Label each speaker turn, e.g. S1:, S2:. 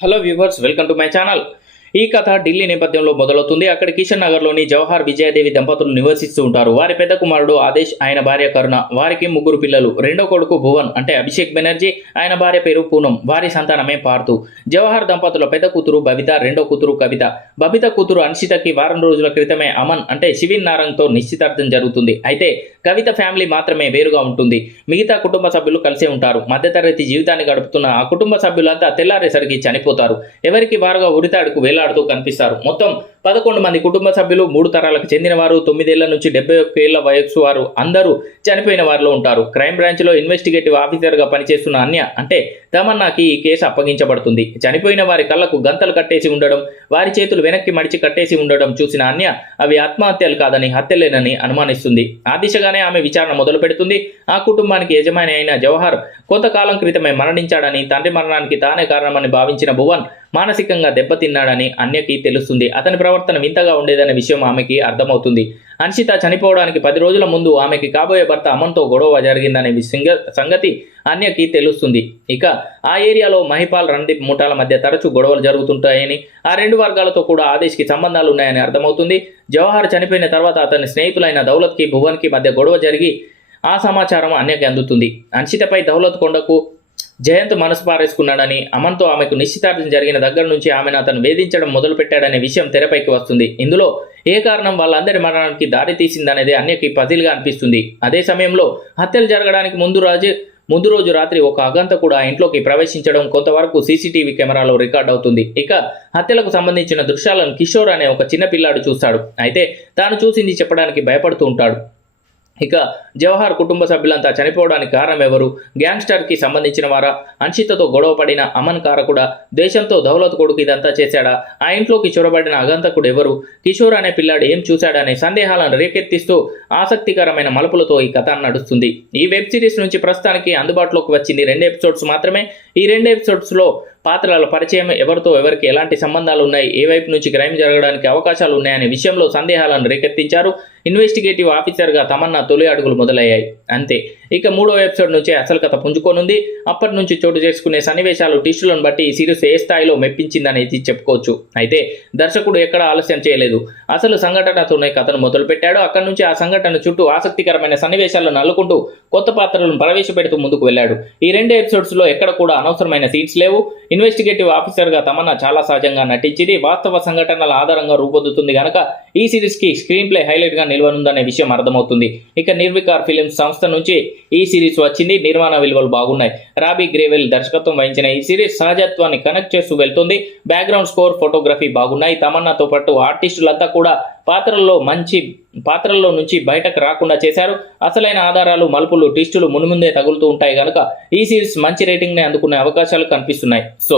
S1: hello viewers welcome to my channel ఈ కథ ఢిల్లీ నేపథ్యంలో మొదలవుతుంది. అక్కడ కిషన్ నగర్లోని జవహర్ విజయదేవి దంపతులు నివసిస్తూ ఉంటారు. వారి పెద్ద కుమారుడు ఆదేశ్ ఆయన భార్య కరుణ వారికి ముగ్గురు పిల్లలు రెండో కొడుకు భువన్ అంటే అభిషేక్ బెనర్జీ ఆయన భార్య పేరు పూనం వారి సంతానమే పార్తు జవహర్ దంపతుల పెద్ద కూతురు బబిత రెండో కూతురు కవిత. బబిత కూతురు అన్షితకి వారం రోజుల క్రితమే అమన్ అంటే శివిన్ నారంగ్తో నిశ్చితార్థం జరుగుతుంది. అయితే కవిత ఫ్యామిలీ మాత్రమే వేరుగా ఉంటుంది. మిగతా కుటుంబ సభ్యులు కలిసే ఉంటారు. మధ్యతరగతి జీవితాన్ని గడుపుతున్న ఆ కుటుంబ సభ్యులంతా తెల్లారేసరికి చనిపోతారు. ఎవరికి వారుగా ఉరితాడుకు వేలాడుతూ కనిపిస్తారు. మొత్తం పదకొండు మంది కుటుంబ సభ్యులు మూడు తరాలకు చెందినవారు తొమ్మిదేళ్ళ నుంచి డెబ్బై ఒక్క ఏళ్ళ వయస్సు వారు అందరూ చనిపోయిన వారిలో ఉంటారు. క్రైమ్ బ్రాంచ్లో ఇన్వెస్టిగేటివ్ ఆఫీసర్గా పనిచేస్తున్న అన్య అంటే తమన్నాకి ఈ కేసు అప్పగించబడుతుంది. చనిపోయిన వారి కళ్ళకు గంతలు కట్టేసి ఉండడం వారి చేతులు వెనక్కి మడిచి కట్టేసి ఉండడం చూసిన అన్య అవి ఆత్మహత్యలు కాదని హత్యలేనని అనుమానిస్తుంది. ఆ దిశగానే ఆమె విచారణ మొదలు పెడుతుంది. ఆ కుటుంబానికి యజమాని అయిన జవహర్ కొంతకాలం క్రితమే మరణించాడని తండ్రి మరణానికి తానే కారణమని భావించిన భువన్ మానసికంగా దెబ్బతిన్నాడని అన్యకి తెలుస్తుంది. అతని ప్రవర్తన వింతగా ఉండేదనే విషయం ఆమెకి అర్థమవుతుంది. అన్షిత చనిపోవడానికి పది రోజుల ముందు ఆమెకి కాబోయే భర్త అమన్తో గొడవ జరిగిందనే సంగతి అన్యకి తెలుస్తుంది. ఇక ఆ ఏరియాలో మహిపాల్ రణదీప్ ముఠాల మధ్య తరచూ గొడవలు జరుగుతుంటాయని ఆ రెండు వర్గాలతో కూడా ఆదేశ్కి సంబంధాలు ఉన్నాయని అర్థమవుతుంది. జవహర్ చనిపోయిన తర్వాత అతని స్నేహితులైన దౌలత్కి భువన్కి మధ్య గొడవ జరిగి ఆ సమాచారం అన్యకి అందుతుంది. అన్షితపై దౌలత్ కొండకు జయంత్ మనసు పారేసుకున్నాడని అమన్తో ఆమెకు నిశ్చితార్థం జరిగిన దగ్గర నుంచి ఆమెను అతను వేధించడం మొదలుపెట్టాడనే విషయం తెరపైకి వస్తుంది. ఇందులో ఏ కారణం వాళ్ళందరి మరణానికి దారి తీసిందనేది అన్యకి పజిల్గా అనిపిస్తుంది. అదే సమయంలో హత్యలు జరగడానికి ముందు రాజు ముందు రోజు రాత్రి ఒక అగంత కూడా ఇంట్లోకి ప్రవేశించడం కొంతవరకు సీసీటీవీ కెమెరాలో రికార్డ్ అవుతుంది. ఇక హత్యలకు సంబంధించిన దృశ్యాలను కిషోర్ అనే ఒక చిన్న పిల్లాడు చూస్తాడు. అయితే తాను చూసింది చెప్పడానికి భయపడుతూ ఉంటాడు. ఇక జవహర్ కుటుంబ సభ్యులంతా చనిపోవడానికి కారణం ఎవరు గ్యాంగ్స్టర్కి సంబంధించిన వారా అన్షితతో గొడవ పడిన అమన్ కారకుడా? దేశంతో దౌలత్ కొడుకు ఇదంతా చేశాడా? ఆ ఇంట్లోకి చొరబడిన అగంతకుడు ఎవరు? కిషోర్ అనే పిల్లాడు ఏం చూశాడనే సందేహాలను రేకెత్తిస్తూ ఆసక్తికరమైన మలుపులతో ఈ కథ నడుస్తుంది. ఈ వెబ్ సిరీస్ నుంచి ప్రస్తుతానికి అందుబాటులోకి వచ్చింది రెండు ఎపిసోడ్స్ మాత్రమే. ఈ రెండు ఎపిసోడ్స్లో పాత్రల పరిచయం ఎవరితో ఎవరికి ఎలాంటి సంబంధాలు ఉన్నాయి ఏ వైపు నుంచి క్రైమ్ జరగడానికి అవకాశాలు ఉన్నాయనే విషయంలో సందేహాలను రేకెత్తించారు. ఇన్వెస్టిగేటివ్ ఆఫీసర్గా తమన్నా తొలి అడుగులు మొదలయ్యాయి. అంతే. ఇక మూడో ఎపిసోడ్ నుంచి అసలు కథ పుంజుకోనుంది. అప్పటి నుంచి చోటు చేసుకునే సన్నివేశాలు టిష్యూలను బట్టి ఈ సిరీస్ ఏ స్థాయిలో మెప్పించిందనేది చెప్పుకోవచ్చు. అయితే దర్శకుడు ఎక్కడ ఆలస్యం చేయలేదు. అసలు సంఘటనతోనే కథను మొదలుపెట్టాడు. అక్కడి నుంచి ఆ సంఘటన చుట్టూ ఆసక్తికరమైన సన్నివేశాలను అల్లుకుంటూ కొత్త పాత్రలను ప్రవేశపెడుతూ ముందుకు వెళ్ళాడు. ఈ రెండు ఎపిసోడ్స్లో ఎక్కడ కూడా అనవసరమైన సీన్స్ లేవు. ఇన్వెస్టిగేటివ్ ఆఫీసర్గా తమన్నా చాలా సహజంగా నటించింది. వాస్తవ సంఘటనల ఆధారంగా రూపొందుతుంది గనక ఈ సిరీస్కి స్క్రీన్ ప్లే హైలైట్గా నిల్వనుందనే విషయం అర్థమవుతుంది. ఇక నిర్వికార్ ఫిలిమ్స్ సంస్థ నుంచి ఈ సిరీస్ వచ్చింది. నిర్మాణ విలువలు బాగున్నాయి. రాబీ గ్రేవెల్ దర్శకత్వం వహించిన ఈ సిరీస్ సహజత్వాన్ని కనెక్ట్ చేస్తూ వెళ్తుంది. బ్యాక్గ్రౌండ్ స్కోర్ ఫోటోగ్రఫీ బాగున్నాయి. తమన్నాతో పాటు ఆర్టిస్టులంతా కూడా పాత్రల్లో మంచి పాత్రల్లో నుంచి బయటకు రాకుండా చేశారు. అసలైన ఆధారాలు మలుపులు టిస్టులు మునుముందే తగులుతూ ఉంటాయి కనుక ఈ సిరీస్ మంచి రేటింగ్ని అందుకునే అవకాశాలు కనిపిస్తున్నాయి. సో